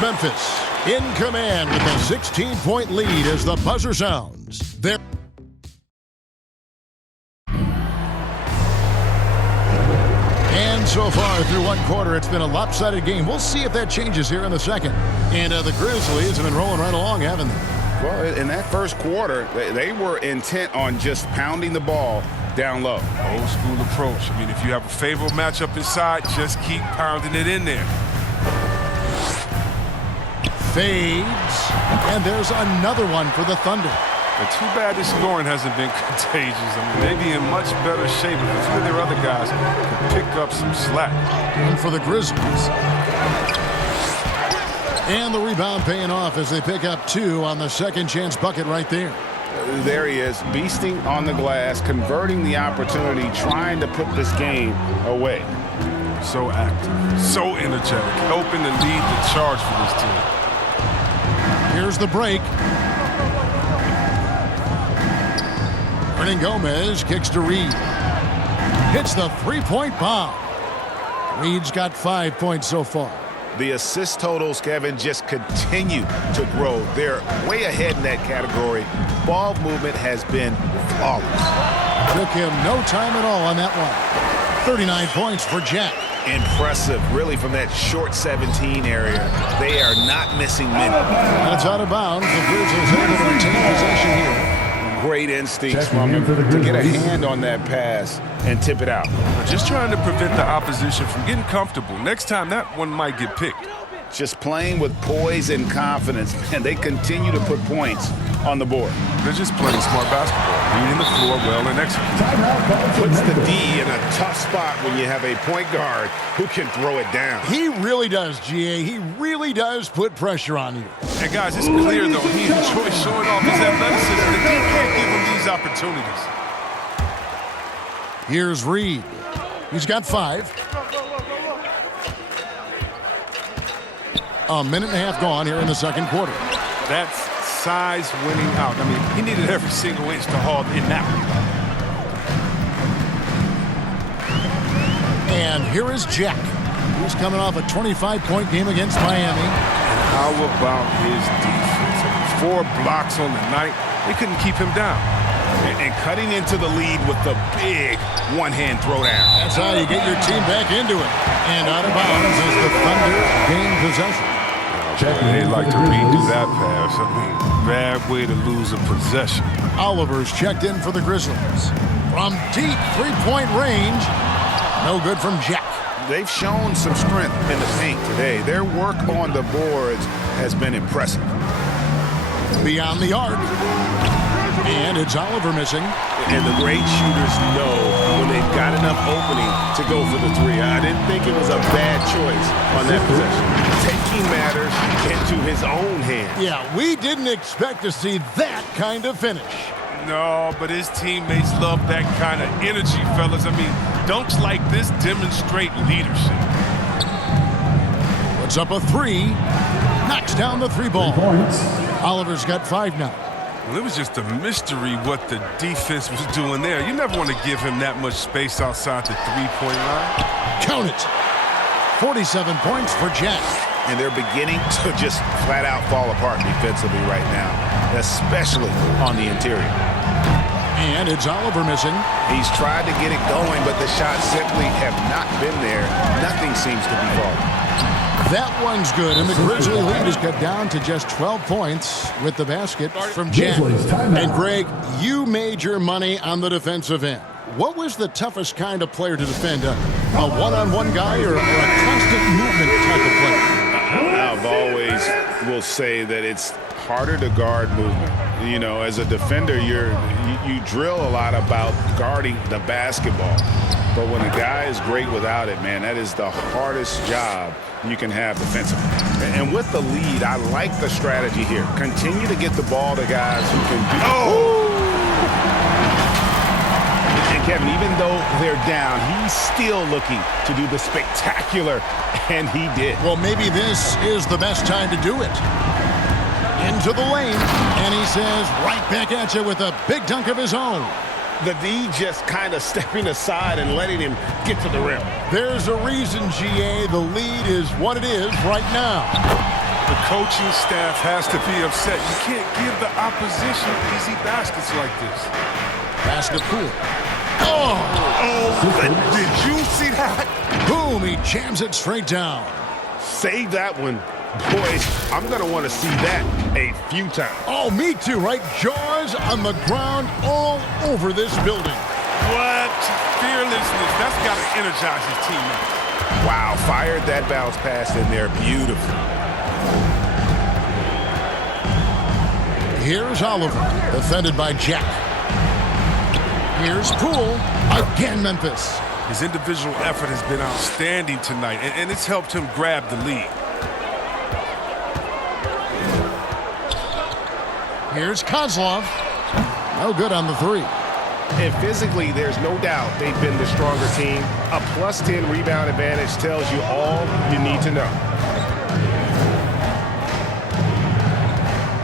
Memphis in command with a 16-point lead as the buzzer sounds. There. And so far through one quarter, it's been a lopsided game. We'll see if that changes here in the second. And the Grizzlies have been rolling right along, haven't they? Well, in that first quarter, they were intent on just pounding the ball down low. Old school approach. I mean, if you have a favorable matchup inside, just keep pounding it in there. Fades. And there's another one for the Thunder. But too bad the scoring hasn't been contagious. I mean, they'd be in much better shape if a few of their other guys could pick up some slack. And for the Grizzlies. And the rebound paying off as they pick up 2 on the second chance bucket right there. There he is, beasting on the glass, converting the opportunity, trying to put this game away. So active, so energetic, helping to lead the charge for this team. Here's the break. Hernan Gomez kicks to Reed. Hits the three-point bomb. Reed's got 5 points so far. The assist totals, Kevin, just continue to grow. They're way ahead in that category. Ball movement has been flawless. Took him no time at all on that one. 39 points for Jack. Impressive, really, from that short 17 area. They are not missing many. That's out of bounds. The Grizzlies able to retain possession here. Great instincts from him to get a hand on that pass and tip it out. Just trying to prevent the opposition from getting comfortable. Next time, that one might get picked. Just playing with poise and confidence, and they continue to put points on the board. They're just playing smart basketball, reading the floor well and executing. Puts the D in a tough spot when you have a point guard who can throw it down. He really does, GA. He really does put pressure on you. And guys, it's clear, though, he enjoys showing off his athleticism. The D can't give him these opportunities. Here's Reed. He's got 5. A minute and a half gone here in the second quarter. That's size winning out. I mean, he needed every single inch to haul in that one. And here is Jack. He's coming off a 25-point game against Miami. And how about his defense? 4 blocks on the night. They couldn't keep him down. And cutting into the lead with the big one-hand throwdown. That's how you get your team back into it. And out of bounds as the Thunder gain possession. They'd like to redo that pass. I mean, bad way to lose a possession. Oliver's checked in for the Grizzlies. From deep three-point range. No good from Jack. They've shown some strength in the paint today. Their work on the boards has been impressive. Beyond the arc. And it's Oliver missing. And the great shooters know when they've got enough opening to go for the 3. I didn't think it was a bad choice on that possession. Taking matters into his own hands. Yeah, we didn't expect to see that kind of finish. No, but his teammates love that kind of energy, fellas. I mean, dunks like this demonstrate leadership. Puts up a 3. Knocks down the 3 ball. Oliver's got 5 now. Well, it was just a mystery what the defense was doing there. You never want to give him that much space outside the three-point line. Count it. 47 points for Jack. And they're beginning to just flat-out fall apart defensively right now, especially on the interior. And it's Oliver missing. He's tried to get it going, but the shots simply have not been there. Nothing seems to be falling. That one's good, and the Grizzly lead is cut down to just 12 points with the basket from Jack. And Greg, you made your money on the defensive end. What was the toughest kind of player to defend? A one-on-one guy or a constant movement type of player? I've always will say that it's harder to guard movement. You know, as a defender, you drill a lot about guarding the basketball. But when a guy is great without it, man, that is the hardest job you can have defensively. And with the lead, I like the strategy here. Continue to get the ball to guys who can do. Oh! And Kevin, even though they're down, he's still looking to do the spectacular, and he did. Well, maybe this is the best time to do it. Into the lane, and he says right back at you with a big dunk of his own. The D just kind of stepping aside and letting him get to the rim. There's a reason, GA, the lead is what it is right now. The coaching staff has to be upset. You can't give the opposition easy baskets like this. Basket Poole. Did you see that? Boom, he jams it straight down. Save that one. Boys, I'm going to want to see that a few times. Oh, me too, right? Jaws on the ground all over this building. What fearlessness. That's got to energize his teammates. Wow, fired that bounce pass in there beautifully. Here's Oliver, defended by Jack. Here's Poole. Again, Memphis. His individual effort has been outstanding tonight, and it's helped him grab the lead. Here's Kozlov. No good on the three. And physically, there's no doubt they've been the stronger team. A plus 10 rebound advantage tells you all you need to know.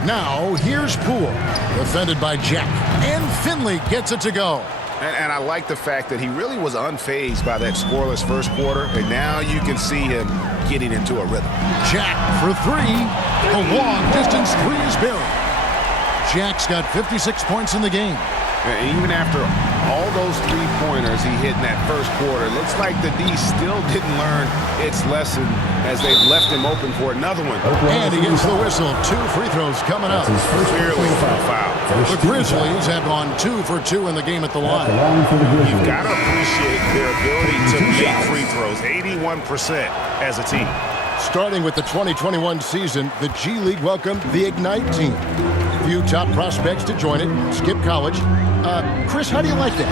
Now, here's Poole, defended by Jack. And Finley gets it to go. And I like the fact that he really was unfazed by that scoreless first quarter, and now you can see him getting into a rhythm. Jack for three. A long-distance three is buried. Jack's got 56 points in the game. And even after all those three-pointers he hit in that first quarter, looks like the D still didn't learn its lesson as they've left him open for another one. And he gets the whistle. 2 free throws coming up. Clearly a foul. The Grizzlies have gone 2 for 2 in the game at the line. You've got to appreciate their ability to make free throws, 81% as a team. Starting with the 2021 season, the G League welcomed the Ignite team. Few top prospects to join it. Skip college. Chris, how do you like that?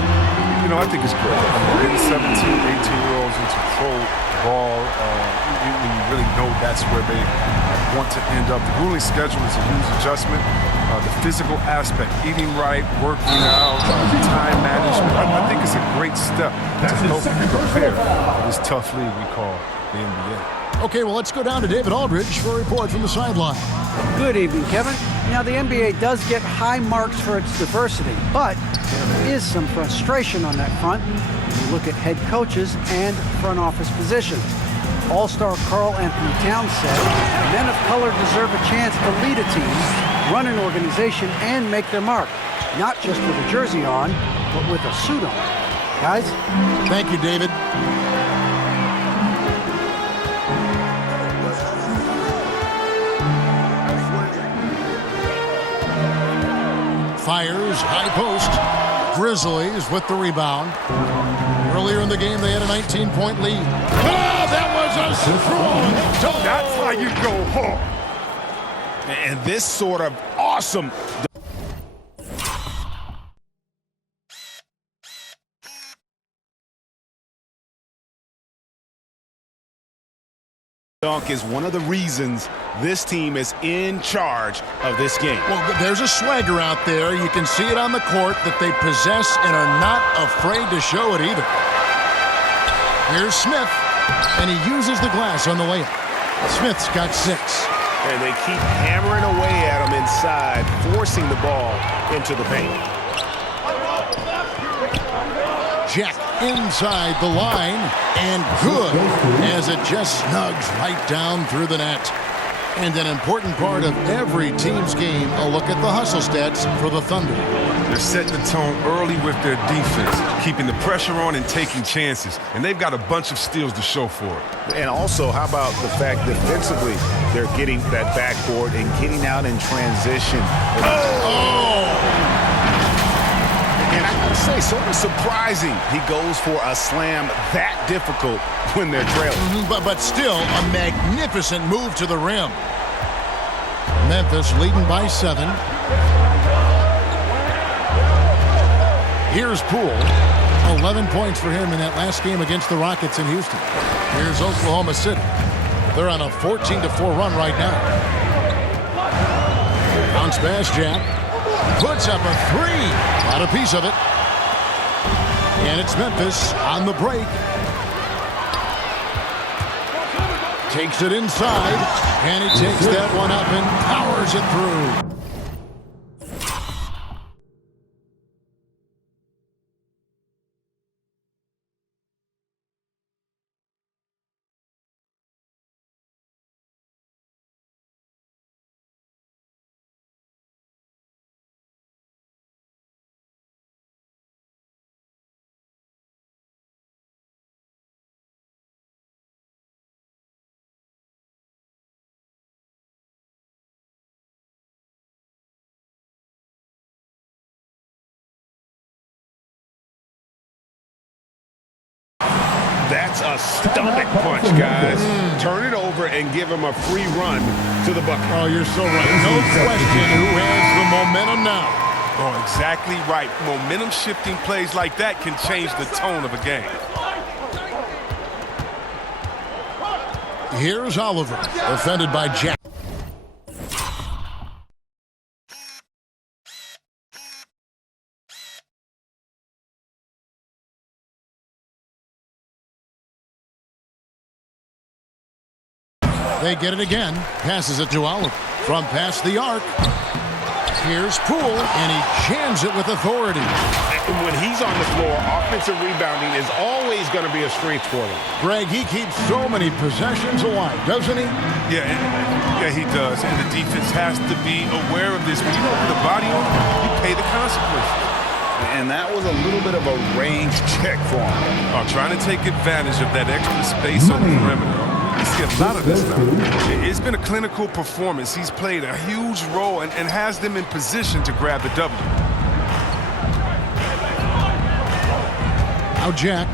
You know, I think it's great. Getting 17, 18-year-olds into pro ball, when you really know that's where they want to end up. The grueling schedule is a huge adjustment. The physical aspect, eating right, working out, time management. I think it's a great step to help you prepare for this tough league we call the NBA. Okay, well, let's go down to David Aldridge for a report from the sideline. Good evening, Kevin. Now, the NBA does get high marks for its diversity, but there is some frustration on that front when you look at head coaches and front office positions. All-star Karl Anthony Towns said, men of color deserve a chance to lead a team, run an organization, and make their mark, not just with a jersey on, but with a suit on. Guys? Thank you, David. Fires, high post. Grizzlies with the rebound. Earlier in the game, they had a 19-point lead. Oh, that was a strong dunk. That's how you go hard. And this sort of awesome dunk is one of the reasons this team is in charge of this game. Well, there's a swagger out there. You can see it on the court that they possess and are not afraid to show it either. Here's Smith, and he uses the glass on the layup. Smith's got 6. And they keep hammering away at him inside, forcing the ball into the paint. Jack inside the line, and good, as it just snugs right down through the net. And an important part of every team's game, a look at the hustle stats for the Thunder. They're setting the tone early with their defense, keeping the pressure on and taking chances. And they've got a bunch of steals to show for it. And also, how about the fact defensively, they're getting that backboard and getting out in transition. And I gotta say, sort of surprising he goes for a slam that difficult when they're trailing. But still, a magnificent move to the rim. Memphis leading by 7. Here's Poole. 11 points for him in that last game against the Rockets in Houston. Here's Oklahoma City. They're on a 14-4 run right now. Bounce pass, Jack. Puts up a 3. Got a piece of it. And it's Memphis on the break. Takes it inside. And he takes that one up and powers it through. That's a stomach punch, guys. Turn it over and give him a free run to the bucket. Oh, you're so right. No question who has the momentum now. Oh, exactly right. Momentum shifting plays like that can change the tone of a game. Here's Oliver, defended by Jack. They get it again. Passes it to Oliver. From past the arc. Here's Poole, and he jams it with authority. When he's on the floor, offensive rebounding is always going to be a strength for him. Greg, he keeps so many possessions alive, doesn't he? Yeah, he does. And the defense has to be aware of this. When you don't put a body on him, you pay the consequences. And that was a little bit of a range check for him. Trying to take advantage of that extra space on the perimeter. You see a lot of this now. It's been a clinical performance. He's played a huge role and has them in position to grab the W. Now Jack,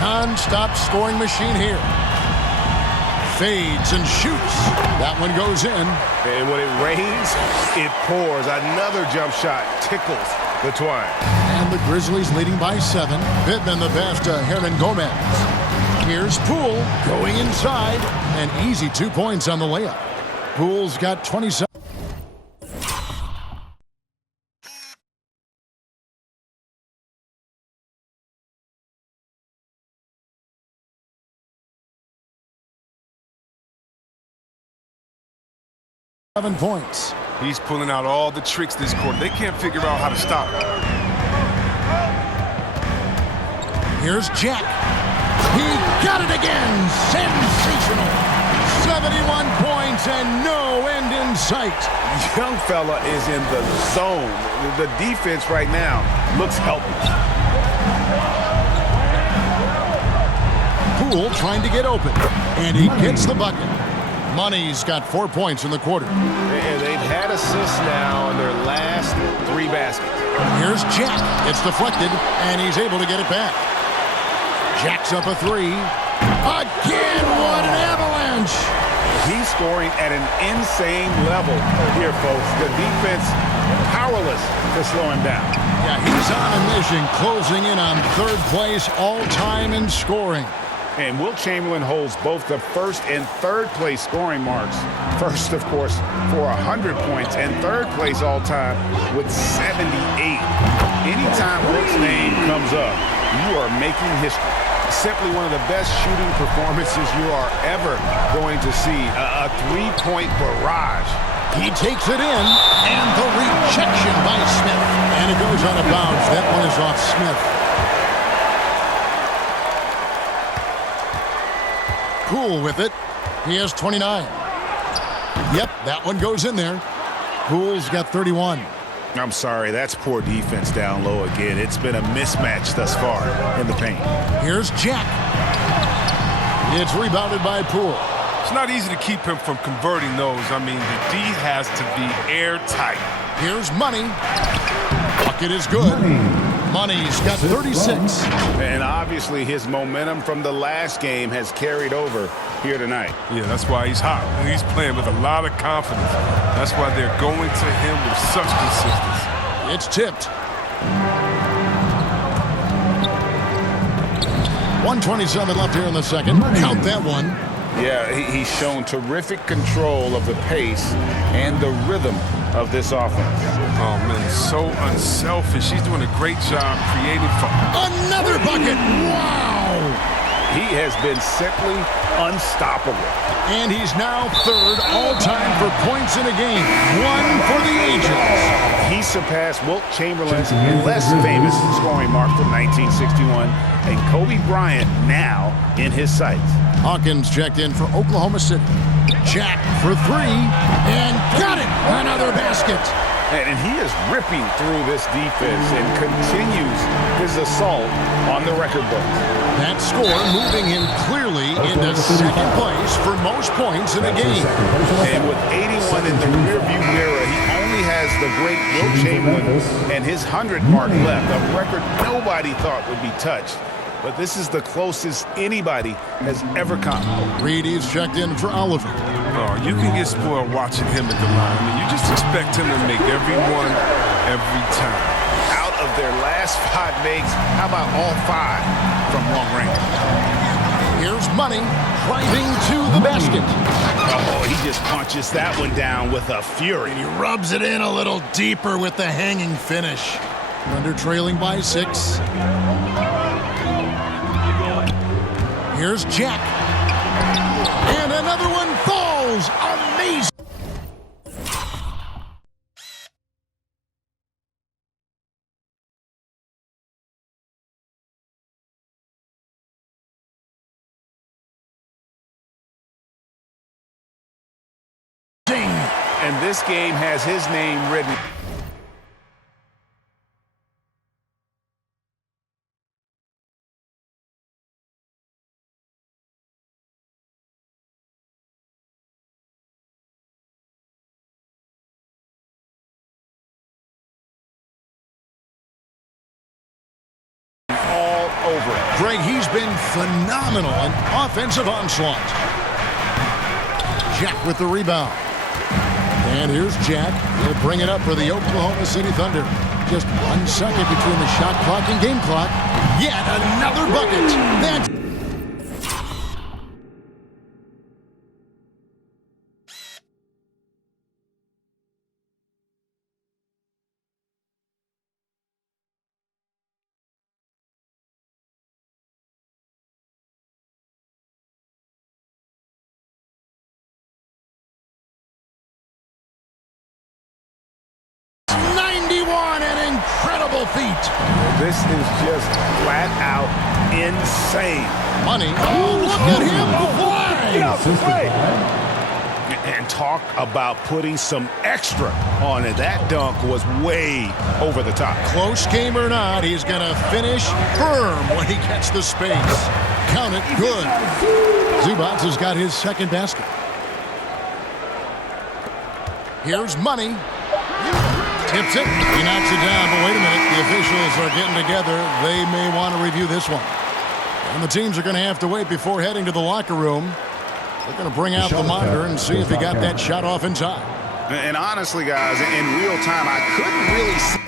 non-stop scoring machine here. Fades and shoots. That one goes in. And when it rains, it pours. Another jump shot tickles the twine. And the Grizzlies leading by 7. Pittman the pass to Hernan Gomez. Here's Poole going inside. And easy 2 points on the layup. Poole's got 27. Points. He's pulling out all the tricks this quarter. They can't figure out how to stop him. Here's Jack. He got it again. Sensational. 71 points and no end in sight. Young fella is in the zone. The defense right now looks helpless. Poole trying to get open. And he gets the bucket. Money's got 4 points in the quarter. And they've had assists now in their last 3 baskets. Here's Jack. It's deflected, and he's able to get it back. Jack's up a 3. Again, what an avalanche! He's scoring at an insane level here, folks. The defense powerless to slow him down. Yeah, he's on a mission, closing in on 3rd place all-time in scoring. And Wilt Chamberlain holds both the 1st and 3rd place scoring marks. First, of course, for 100 points, and 3rd place all-time with 78. Anytime Wilt's name comes up, you are making history. Simply one of the best shooting performances you are ever going to see. A 3-point barrage. He takes it in, and the rejection by Smith. And it goes out of bounds. That one is off Smith. Poole with it. He has 29. Yep, that one goes in there. Poole's got 31. I'm sorry, that's poor defense down low again. It's been a mismatch thus far in the paint. Here's Jack. It's rebounded by Poole. It's not easy to keep him from converting those. I mean, the D has to be airtight. Here's Money. Bucket is good. Money's got 36. And obviously his momentum from the last game has carried over here tonight. Yeah, that's why he's hot. And he's playing with a lot of confidence. That's why they're going to him with such consistency. It's tipped. 1:27 left here in the second. Count that one. Yeah, he's shown terrific control of the pace and the rhythm of this offense. Oh, man, so unselfish. He's doing a great job creating for another bucket. Wow! He has been simply unstoppable. And he's now 3rd all-time for points in a game. 1 for the ages. He surpassed Wilt Chamberlain's less famous scoring mark from 1961, and Kobe Bryant now in his sights. Hawkins checked in for Oklahoma City. Jack for 3, and got it! Another basket. And he is ripping through this defense and continues his assault on the record books. That score moving him clearly into 2nd place for most points in a game. And with 81 in the rearview mirror, he only has the great Wilt Chamberlain and his 100 mark left, a record nobody thought would be touched but this is the closest anybody has ever come. Reedy's checked in for Oliver. Oh, you can get spoiled watching him at the line. I mean, you just expect him to make every one every time. Out of their last 5 makes, how about all 5 from long range? Here's Money driving to the basket. Oh, he just punches that one down with a fury. He rubs it in a little deeper with the hanging finish. Thunder trailing by 6. Here's Jack. And another one falls. Amazing. And this game has his name written. All over it. Greg, he's been phenomenal in offensive onslaught. Jack with the rebound. And here's Jack. He'll bring it up for the Oklahoma City Thunder. Just 1 second between the shot clock and game clock. Yet another bucket. That's an incredible feat. This is just flat out insane. Money. Oh, look at him fly. And talk about putting some extra on it. That dunk was way over the top. Close game or not, he's going to finish firm when he gets the space. Count it good. Zubac has got his second basket. Here's Money. Tips it. He knocks it down, but wait a minute. The officials are getting together. They may want to review this one. And the teams are going to have to wait before heading to the locker room. They're going to bring out the monitor and see if he got that shot off in time. And honestly, guys, in real time, I couldn't really see